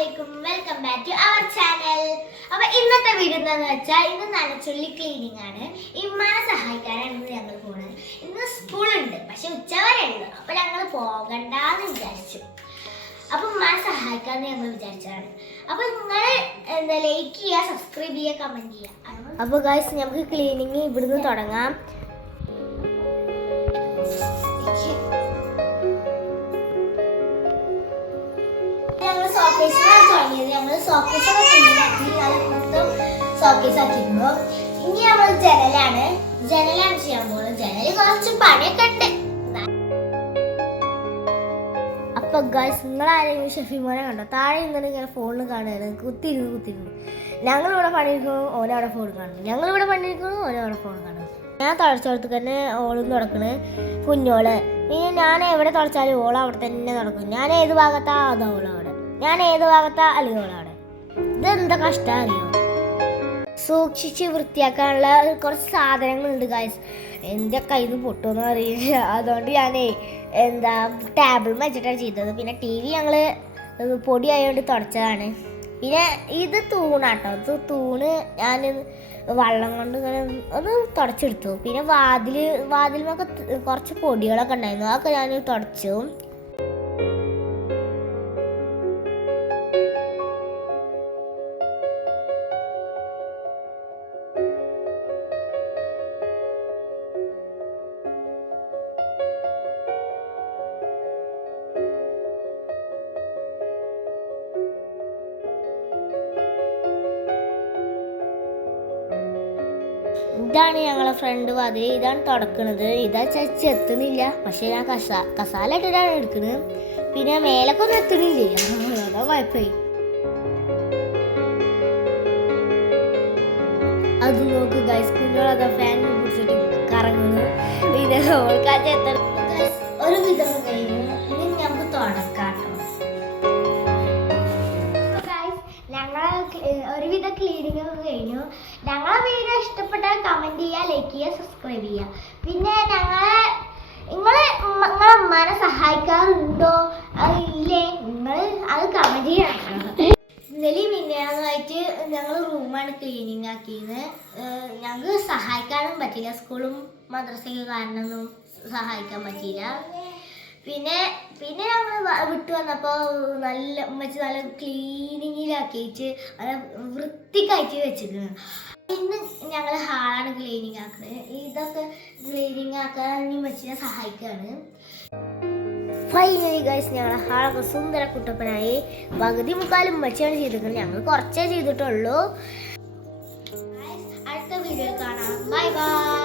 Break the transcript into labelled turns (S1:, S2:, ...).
S1: അലൈക്കും welcome back to our channel അപ്പൊ ഇന്നത്തെ വീഡിയോ എന്താന്ന് വെച്ചാൽ ഇന്ന് നനച്ചുള്ളി ക്ലീനിങ് ആണ്. ഇമ്മാനെ സഹായിക്കാനാണ് ഇന്ന് ഞങ്ങൾ പോകുന്നത് ഇന്ന് സ്കൂളുണ്ട് പക്ഷെ ഉച്ചവരെ ഉള്ളു. അപ്പൊ ഞങ്ങൾ പോകണ്ടെന്ന് വിചാരിച്ചു. അപ്പൊ ഉമ്മാനെ സഹായിക്കാന്ന് ഞങ്ങൾ വിചാരിച്ചതാണ്. അപ്പൊ നിങ്ങൾ എന്താ ലൈക്ക് ചെയ്യുക സബ്സ്ക്രൈബ് ചെയ്യുക കമന്റ് ചെയ്യുക അപ്പൊ ഗൈസ് നമുക്ക് ക്ലീനിങ് ഇവിടുന്ന് തുടങ്ങാം. സോക്കേസിലാണ് തുടങ്ങിയത് ഞങ്ങൾ സോക്കീസൊക്കെ ക്ലീനാക്കി അത് മൊത്തം സോക്കേസ് ഇനി നമ്മൾ ജനലാണ്. ജനലാണ് ചെയ്യാൻ പോകുന്നത്. ജനൽ കുറച്ച് പണിയൊക്കെ ഉണ്ട്. അപ്പൊ ഗൈസ് നിങ്ങൾ ആരെങ്കിലും ഷെഫി മോനെ കണ്ടോ? താഴെ ഇന്നലെ ഇങ്ങനെ ഫോണിൽ കാണുകയാണ്. കുത്തിരുന്ന് കുത്തിരുന്ന് ഞങ്ങളിവിടെ പണിയിരിക്കുന്നു ഓനവിടെ ഫോൺ കാണുന്നു. ഞങ്ങളിവിടെ പണിയിരിക്കുന്നു ഓനവിടെ ഫോൺ കാണുന്നു. ഞാൻ തുടച്ചോടത്ത് തന്നെ ഓളും തുടക്കണ്. കുഞ്ഞോൾ. പിന്നെ ഞാൻ എവിടെ തുടച്ചാലും ഓൾ അവിടെ തന്നെ തുടക്കും ഞാൻ ഏത് ഭാഗത്താ അതോ ഓൾ അവിടെ ഞാൻ ഏത് ഭാഗത്താ അലിയോളാണ് ഇതെന്താ കഷ്ടം അറിയോ? സൂക്ഷിച്ച് വൃത്തിയാക്കാനുള്ള കുറച്ച് സാധനങ്ങളുണ്ട് ഗായ്സ് എന്റെ കയ്യിൽ നിന്ന് പൊട്ടുമെന്ന് അറിയില്ല. അതുകൊണ്ട് ഞാനേ എന്താ ടേബിൾ വെച്ചിട്ടാണ് ചെയ്തത്. പിന്നെ ടി വി ഞങ്ങൾ പൊടി ആയതുകൊണ്ട് തുടച്ചതാണ്. പിന്നെ ഇത് തൂണാട്ടോ. ഇത് തൂണ് ഞാൻ വള്ളം കൊണ്ട് ഇങ്ങനെ ഒന്ന് തുടച്ചെടുത്തു. പിന്നെ വാതിൽ വാതിലുമൊക്കെ കുറച്ച് പൊടികളൊക്കെ ഉണ്ടായിരുന്നു. അതൊക്കെ ഞാൻ തുടച്ചു. ഇതാണ് ഞങ്ങളെ ഫ്രണ്ട് വാതിൽ ഇതാണ് തുടക്കണത്. ഇതാ ചേച്ചി എത്തുന്നില്ല. പക്ഷെ ഞാൻ കസ കസാല ഇട്ടിട്ടാണ് എടുക്കുന്നത് പിന്നെ മേലൊക്കെ ഒന്നും എത്തണില്ലേ അതാ കുഴപ്പമായി അത് നോക്ക് ഗൈസ് കുഞ്ഞോളതാ ഫാൻ പിടിച്ചിട്ട് കറങ്ങുന്നു. പിന്നെ ഓൾക്കാറ്റ് എത്തണം ഒരു വിധം കഴിഞ്ഞു. ഇനി നമുക്ക് തുടക്കാട്ടോ ഒരുവിധ ക്ലീനിങ് ഒക്കെ കഴിഞ്ഞു. ഞങ്ങളെ വീഡിയോ ഇഷ്ടപ്പെട്ടാൽ കമന്റ് ചെയ്യുക സബ്സ്ക്രൈബ് ചെയ്യുക പിന്നെ ഞങ്ങളെ നിങ്ങളെ നിങ്ങളെ അമ്മാനെ സഹായിക്കാറുണ്ടോ? ഇല്ലേ? നിങ്ങൾ അത് കമന്റ് ചെയ്യണം. ഇന്നലെ മിന്നാന്നുമായിട്ട് ഞങ്ങൾ റൂമാണ് ക്ലീനിങ് ആക്കിയത് ഞങ്ങൾക്ക് സഹായിക്കാനും പറ്റില്ല. സ്കൂളും മദ്രസയ്ക്ക് കാരണമൊന്നും സഹായിക്കാൻ പറ്റിയില്ല. പിന്നെ പിന്നെ ഞങ്ങൾ വിട്ടു വന്നപ്പോൾ നല്ല ഉമ്മച്ച് നല്ല ക്ലീനിങ്ങിലാക്കിയിട്ട് നല്ല വൃത്തിക്കായിട്ട് വെച്ചിരുന്നു ഇന്ന് ഞങ്ങൾ ഹാളാണ് ക്ലീനിങ് ആക്കുന്നത് ഇതൊക്കെ ക്ലീനിങ് ആക്കാൻ ഇനി ഉമ്മച്ചിനെ സഹായിക്കുകയാണ് ഫൈനലി ഗൈസ് ഞങ്ങൾ ആളൊക്കെ സുന്ദര കുട്ടപ്പനായി പകുതി മുക്കാലും മച്ചിയാണ് ചെയ്തിരിക്കുന്നത് ഞങ്ങൾ കുറച്ചേ ചെയ്തിട്ടുള്ളൂ. അടുത്ത വീഡിയോ കാണാം. Bye bye